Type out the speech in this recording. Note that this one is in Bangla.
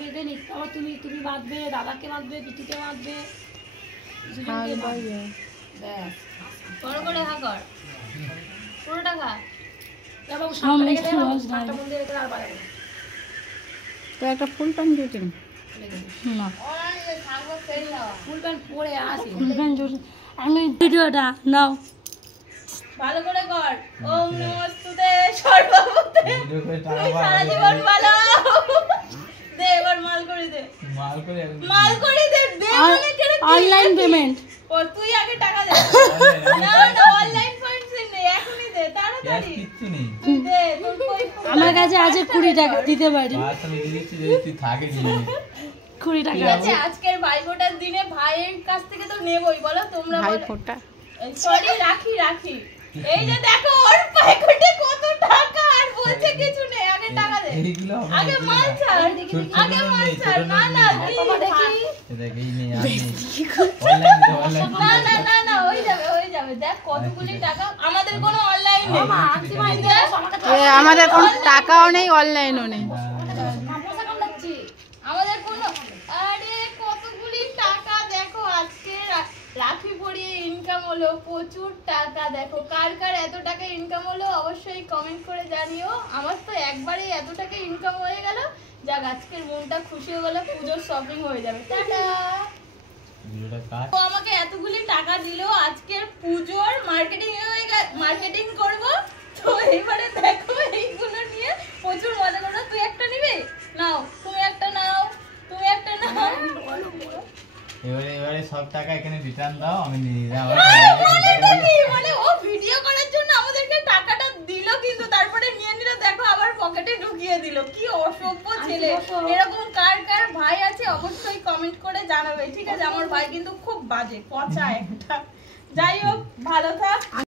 বেঁধে নিস, আবার তুমি তুমি বাঁধবে, দাদাকে বাঁধবে, পিটুকে বাঁধবে, ব্যাস বড় করে হা কর, পুরোটা খা। বাবু সামনে রেখে দে, সাতটা মন্দির রেখে আর বাড়াবো তো একটা ফুল প্যান্ট জুটে না, ফুল প্যান্ট পরে আসি। ফুল প্যান্ট জুটে। আমি ভিডিওটা নাও ভালো করে কর। ওম নমস্তুতে সর্বভূতে সারা জীবন ভালো দে, এবার মাল করে দে, মাল করে দে। দে মানে কেন অনলাইন পেমেন্ট। ও তুই আগে টাকা দে। না না অনলাইন পয়েন্টস নেই, এখনই দে তাড়াতাড়ি। কিচ্ছু নেই, দে তোর কই আমার কাছে আছে 20 টাকা, দিতে পারি। বাস আমি দিয়ে দিচ্ছি, যদি তুই থাকে দিয়ে দে। 20 টাকা ঠিক আছে, আজকের ভাইফোঁটার দিনে ভাইয়ের কাছ থেকে তো নেবই, বলো তোমরা ভাই বলো। ফোটা সরি রাখি রাখি। এই যে দেখো ওর পকেটে কত টাকা, আর বলছে কিছু নেই, আগে টাকা দে, এইগুলো হবে না, আগে এগুলো মাল না। ছাড়, ছোট ছোট আগে মাল নেই, ছাড়। ছোট না না নেই। বাবা দেখি, এ দেখ, এই নেই, আর নেই। অনলাইন দে, অনলাইন না না না না হয়ে যাবে হয়ে যাবে। দেখ কতগুলি টাকা, আমাদের কোনো অনলাইন নেই। আমাদের কোনো টাকাও নেই, অনলাইনও নেই। আমাদের কোনো, আরে কতগুলি টাকা দেখো, আজকে রাখি পরিয়ে ইনকাম হলো প্রচুর টাকা। দেখো কার কার এত টাকা ইনকাম হলো অবশ্যই কমেন্ট করে জানিও। আমার তো একবারে এত টাকা ইনকাম হয়ে গেল, যাক আজকের মনটা খুশি হয়ে গেল, পুজোর শপিং হয়ে যাবে। টাটা। ভিডিওটা কাট। ও আমাকে এতগুলি টাকা দিল, আজকের পুজোর মার্কেটিং করব। তো এইবারে দেখো এইগুলো নিয়ে প্রচুর মজা করবো। তুই একটা নিবি? নাও, তুমি একটা নাও, তুমি একটা নাও। এবারে সব টাকা এখানে রিটার্ন দাও, আমি নিয়ে যাও। মানেটা কি? মানে ও ভিডিও করার জন্য আমাদেরকে টাকাটা দিল, কিন্তু তারপরে নিয়ে নিল, দেখো আবার পকেটে ঢুকিয়ে দিল। কি অসভ্য ছেলে। এরকম কার কার ভাই আছে অবশ্যই কমেন্ট করে জানাবে, ঠিক আছে? আমার ভাই কিন্তু খুব বাজে, পচা একটা। যাই হোক, ভালো থাক।